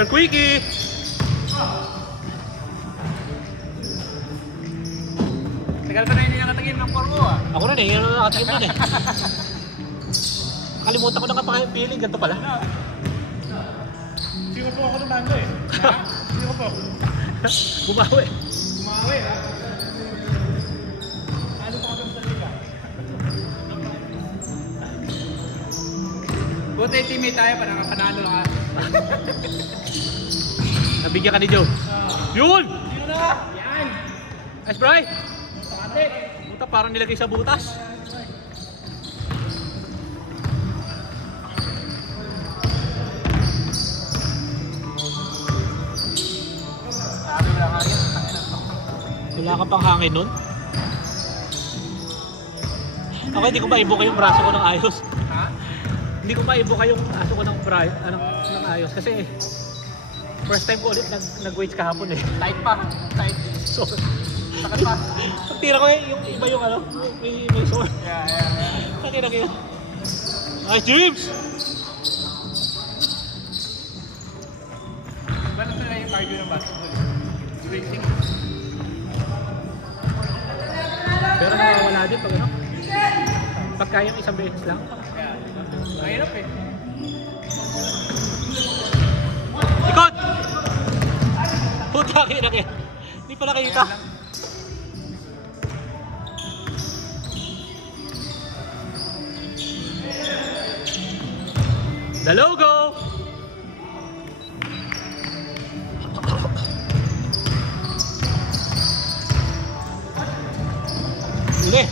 Mr. Quickie! Tagal ko na hindi nakatingin ng formo ah. Ako rin eh, yun ang nakatingin nun eh. Kalimutan ko na nga pa feeling, ganito pala. Sino po ako ng mango eh. Ha? Sino po? Bumawi. Bumawi ha? Ano pa kami sa liga? Buti teammate tayo pa nakapanalo ka. Nabigyan ka ni Joe. Yun! Sino na? Yan! Nice, Bri! Pakate! Puta, parang nilagay sa butas. Wala ka pang hangin nun? Ako hindi ko maibuka yung braso ko ng ayos. Ha? Hindi ko maibuka yung aso ko ng ayos kasi first time ko ulit nag-weights kahapon eh. Tight pa. Tight. So, Takat pa. pagtira ko eh, yung iba yung ano, may sore. Yeah. Nakita kayo. Nice, James! Iba na talaga yung cardio ng basketball. Racing. Pero nawawala din pag ano. Pagka yung isang beses lang. Mahirap eh. Ikot! Puta, kinakit. Hindi pa nakita. The logo! Uli!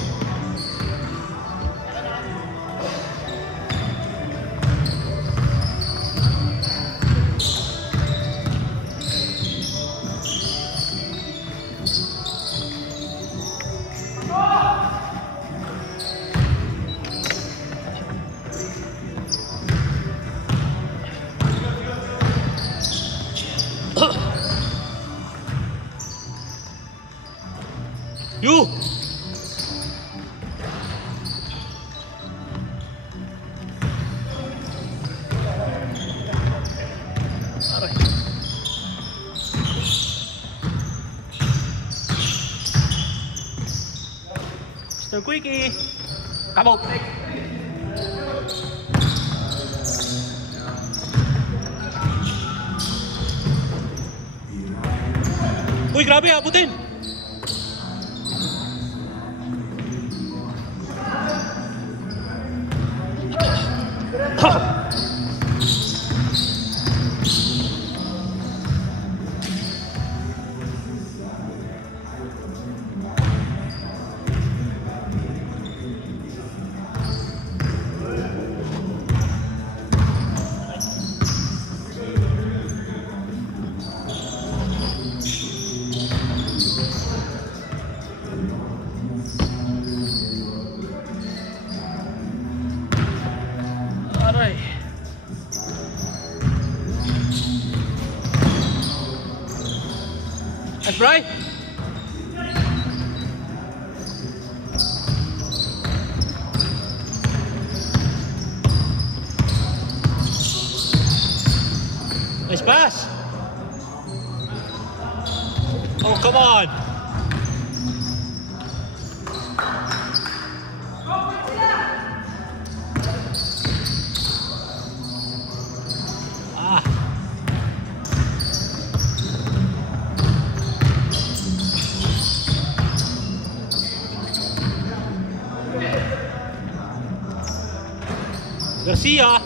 You! Aray. Mr. Quickie! Come out! Uy, grabe, abutin! Aray. That's right. Nice pass. Oh, come on. Ah. Garcia.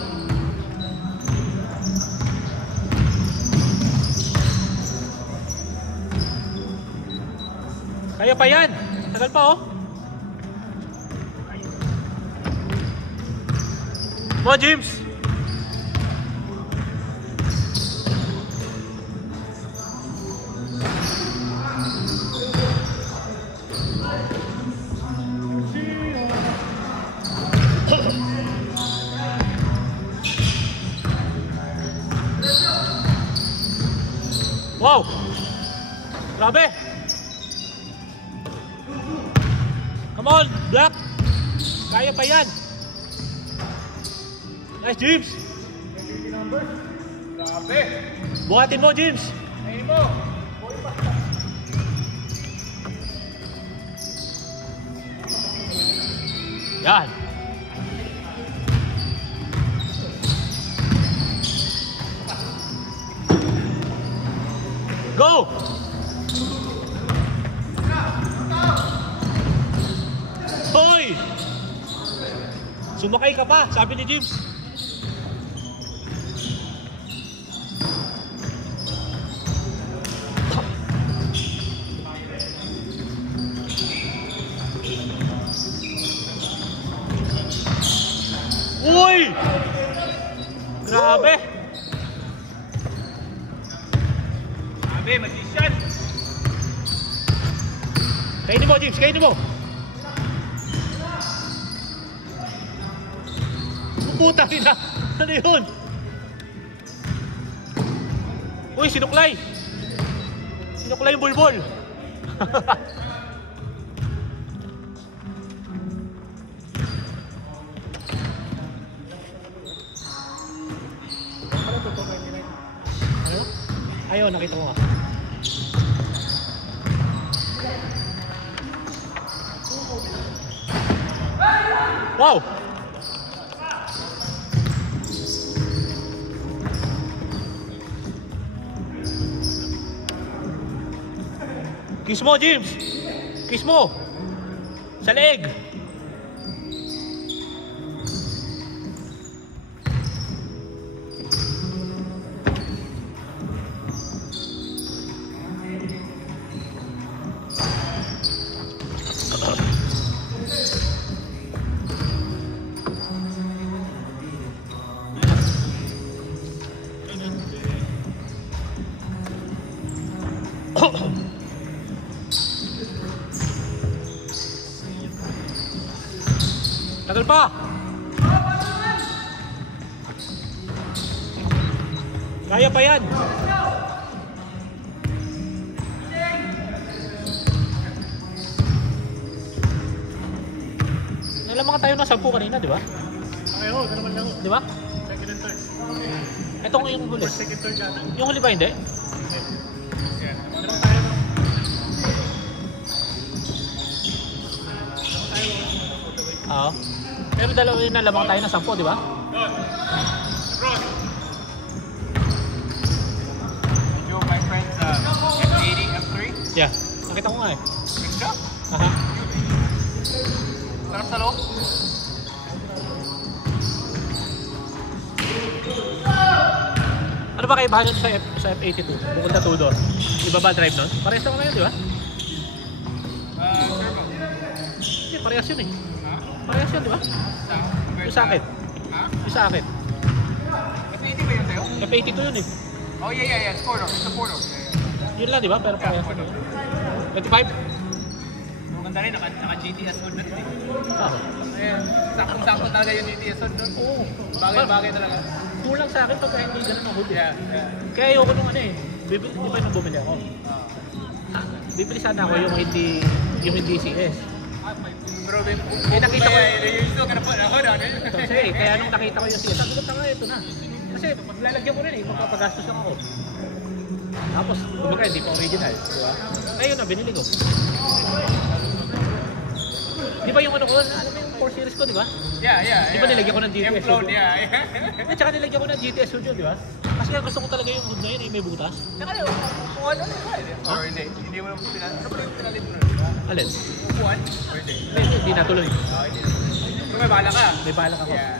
Kaya pa yan. Tagal pa oh. Mo, James. Wow! Grabe! Come on, Black! Kaya pa yan! Nice, James! Grabe. Buhatin mo, James. Ayun mo. Yan. Go! Hoy! Sumakay ka pa, sabi ni James. Uy! Grabe! Grabe, magician. Kainin mo, James, kainin mo! Puta na! Ano yun? Uy, sinuklay! Sinuklay yung bulbol! Ano? Ayaw, nakita ko nga. Wow! Kiss mo, James! Kiss mo! Sa leeg! Tagal pa! Kaya pa yan! Nalaman ka tayo ng 10 kanina, di ba? Ayaw, ito naman lang. Di ba? Second and third. Itong yung huli. First, second, third yata. Yung huli ba hindi? Yeah. Meron tayo ng... Oo. Pero dalawa yung nalamang tayo ng 10, di ba? Yo, my friends, F80, F3. Yeah. Nakita ko nga eh. Ganda. Aha. Sarap sa loob. Ano ba kaibahan nyo sa F82? Bukod na two-door. Iba ba drive nun? Parehas naman ngayon, di ba? Turbo. Hindi, parehas yun eh. Ha? Parehas yun, di ba? Yung sa akin. Ha? Yung sa akin. F80 ba yun sa'yo? F82 yun eh. Oh, yeah. It's 4-door. It's a 4-door. Yun lang, di ba? Pero parehas yun. 25? Maganda rin, naka-GTS hood na rin eh. Tama. Ayan, sakong-sakong talaga yung GTS hood doon. Oo. Bagay-bagay talaga. Kulang sa akin pag hindi ganun ang hood eh. Yeah. Kaya ayoko nung ano eh. Bibili, di ba nung bumili ako? Bibili sana ako yung hindi CS. Pero nakita ko yung gusto ka na po na hood. Kasi kaya nung nakita ko yung CS, sabi ko tanga ito na. Kasi maglalagyan ko rin eh, magpapagastos lang ako. Tapos, kumbaga hindi pa original, di ba? Ngayon na, binili ko. Di ba yung ano ko, alam mo yung 4 series ko, di ba? Yeah. Di ba nilagyan ko ng GTS M-Float, hood? yeah. At saka nilagyan ko ng GTS hood yun, di ba? Kasi gusto ko talaga yung hood na yun, eh, may butas. Saka upuan na rin. Or hindi. Hindi mo naman pinalit. Ano ba yung pinalit mo na? Alin? Upuan? Or hindi? Hindi natuloy. Hindi. Kung may bala ka. May balak ako. Yeah.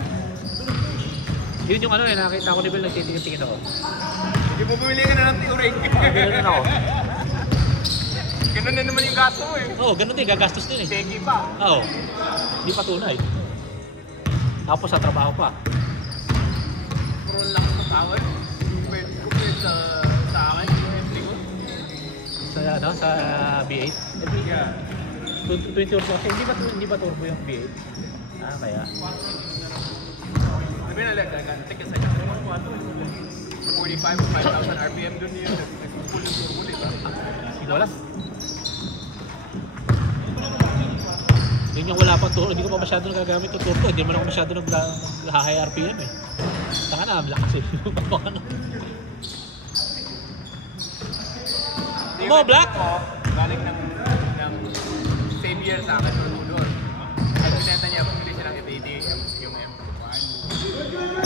Yun yung ano eh, nakita ko ni Bill, nagtitingin-tingin ako. Hindi mo bumili ka na ng Touring. Ganun ako. Ganun na naman yung gasto mo eh. Oo, ganun din, gagastos din eh. Tegi pa. Oo. Hindi pa tunay. Tapos sa trabaho pa. Pro lang sa tawad. Compared sa akin. Entry ko. Sa B8. Yeah. 20 turbo kasi hindi ba turbo yung B8? Ah, kaya. Sabi na lang, take a second. 45 o 5,000 RPM dun yun. Full na turbo, diba? Wala. Yun yung wala pang turbo. Hindi ko pa masyado nagagamit yung turbo. Hindi naman ako masyado nag-high RPM eh. Saka na, lakas eh. mo, black? Galing ng same year sa akin or tudor. Ay, pinenta niya, bumili siya ng F80, yung M1.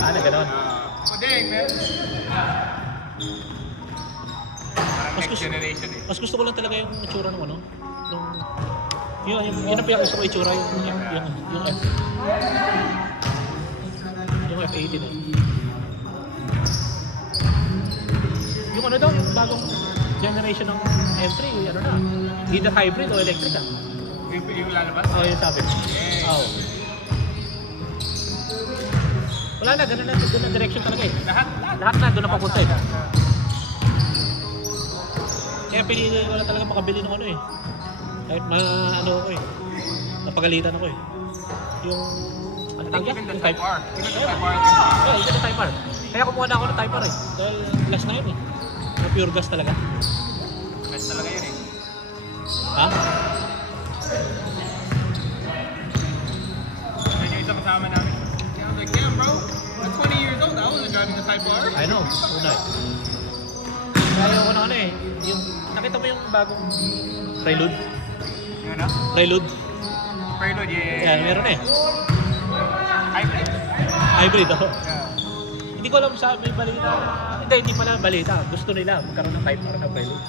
Ano, ganon? Puding, man. Parang Mas next gusto- generation eh. Mas gusto ko lang talaga yung itsura ng ano, nung yun ang pinaka gusto ko itsura yung F. Yung F80 na. Yung ano daw, yung bagong generation ng M3, ano na, either hybrid o electric ah. Yung lalabas? Oo, yung sabi. Oo. Wala na, ganun na direction talaga eh. Lahat na, doon na papunta eh. Kaya pinili ko na talaga makabili ng ano eh. Kahit ano ako eh. Napagalitan ako eh. Yung... Ano tawag yan? Yung Type R. Yeah, yung Type R. Kaya kumuha na ako ng Type R eh. Dahil gas na yun eh. Yung pure gas talaga. Gas talaga yun eh. Ha? Yan yung isang kasama namin. I was like, damn bro, I'm 20 years old. I wasn't driving a Type R. I know. Una eh. Kaya ako na ano eh. Yung... Nakita mo yung bagong Prelude? Yun na? Prelude? Prelude, yeah. Yan, meron eh. Hybrid? Hybrid ako. Yeah. Hindi ko alam sa may balita na... Hindi pala balita. Gusto nila magkaroon ng Type R na Prelude.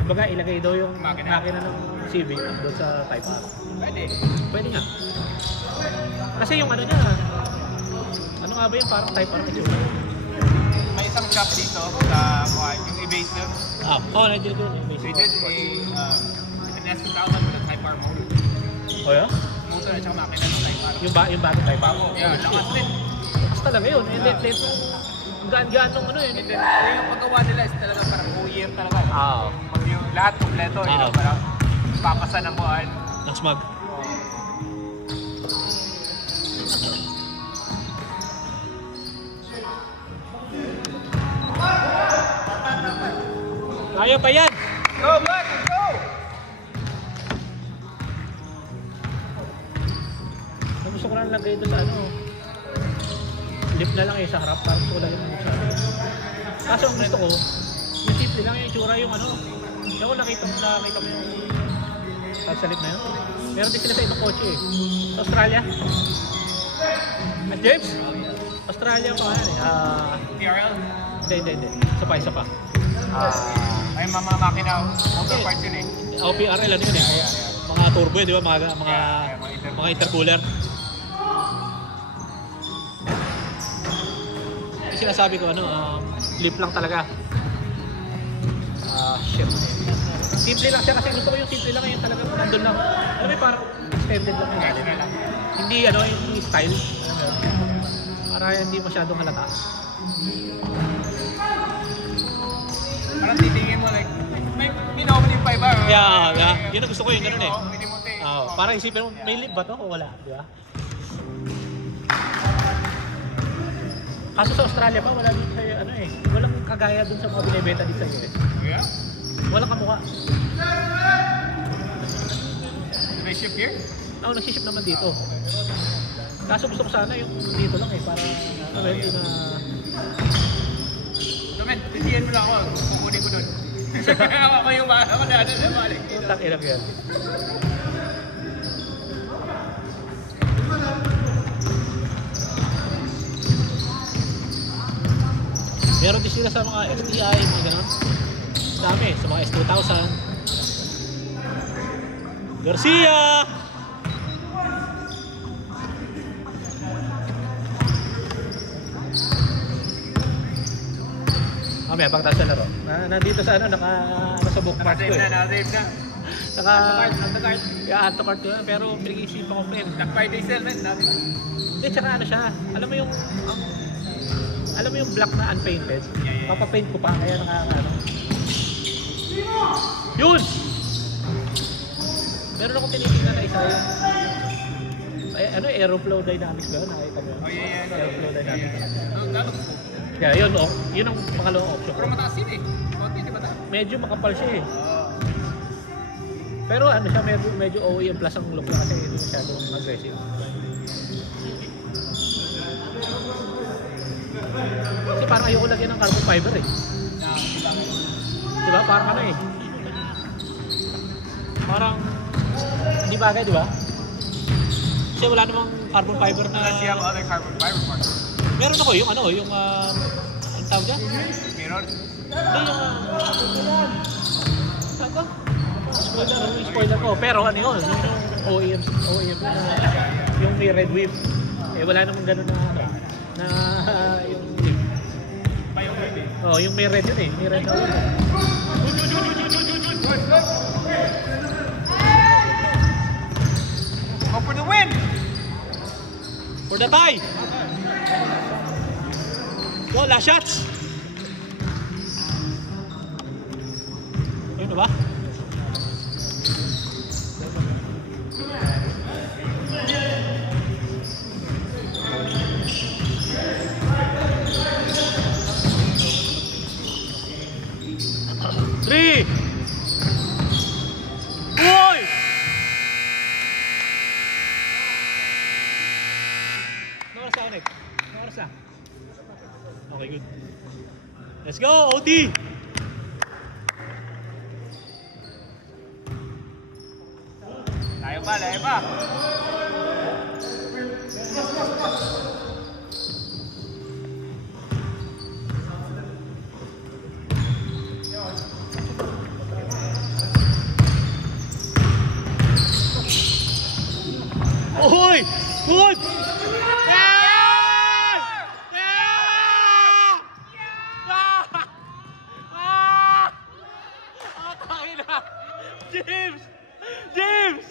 Kumbaga ilagay daw yung makina ng Civic doon sa Type R. Pwede. Pwede nga. Kasi yung ano niya, ano nga ba yung parang Type R na itsura? May isang shop dito sa yung Evasive. Oo, nandiyan doon. They did an S2000 with a Type R motor. Oh yeah? Motor at saka makina ng Type R. Yung bagong Type R? Yeah, lakas din. Lakas talaga yun. Let gaan nung ano yun. And then, yung paggawa nila is talaga parang OEM talaga. Oo. Yung lahat kompleto. I know. Parang papasa ng buwan. Ng smog. Kaya pa yan! Go, Black! Let's go! Gusto ko lang lagay doon sa ano. Lip na lang eh sa harap. Parang gusto ko lang yung sa harap. Kaso ang gusto ko, yung simple lang yung itsura yung ano. Yung ko nakita mo yung sa lip na yun. Meron din sila sa ibang kotse eh. Sa Australia. At James? Australia pa yan eh. TRL? Hindi. Isa pa. Ay, mga makina. Motor parts yun eh. OPRL ano yun eh. Mga turbo eh, di ba? Mga intercooler. Yung sinasabi ko ano, lip lang talaga. Shit. Simple lang siya kasi gusto ko yung simple lang yung talagang nandun lang. Alam mo parang extended lang yung galing. Hindi ano, hindi style. Alam mo yun? Para hindi masyadong halata. Parang titingin mo like, may minominate 5 bar. Yeah. Yun ang gusto ko yung ganun eh. Minimuti. Parang isipin mo, may lip ba to o wala? Di ba? Kaso sa Australia pa, wala din sa'yo, ano eh. Walang kagaya dun sa mga binibenta din sa'yo eh. Yeah? Walang kamukha. Do they ship here? Oo, nagsiship naman dito. Kaso gusto ko sana yung dito lang eh, para hindi na... So men, titiyan mo lang ako, kukunin ko dun. Ako yung ako na balik dito. Utang ilang yan. Meron din sila sa mga XTI, mga gano'n. Dami, sa mga S2000. Garcia! Mamaya, pagkatapos sa laro. Nandito sa ano, nasa bookmark ko eh. Nakasave na. Add to cart ko na, pero pinag-iisipan ko friend. Black Friday sale men, natin. Hindi, tsaka ano siya, alam mo yung black na unpainted? Papapaint ko pa, kaya ano. Yun! Meron akong tinitingnan na isa yung Aeroflow Dynamics ba yun? Nakita mo yun? Oh yeah. Aeroflow Dynamics. Lalo. Kaya yun ang pangalawang option. Pero mataas yun eh. Konti, di ba ta? Medyo makapal siya eh. Pero ano siya, medyo OEM plus ang look lang kasi hindi masyadong aggressive. Kasi parang ayoko lagyan ng carbon fiber eh. Di ba? Parang ano eh. Parang hindi bagay, di ba? Kasi wala namang carbon fiber na... Unless you have other carbon fiber parts. Meron ako yung ano, yung... ang tawag dyan? Mirror. Hindi, yung... saan to? Spoiler ko. Pero ano yun? Yung OEM na... Yung may red whip. Eh, wala namang gano'n na... na... yung... Oh, yung may red yun eh. May red na whip. Go for the win! For the tie! Go, last shots! Ayun na ba? Three! Uy! Oras na, Onek. Oras na. Okay, good. Let's go, OT! Layo pa, layo pa. Uy! Good! James! James!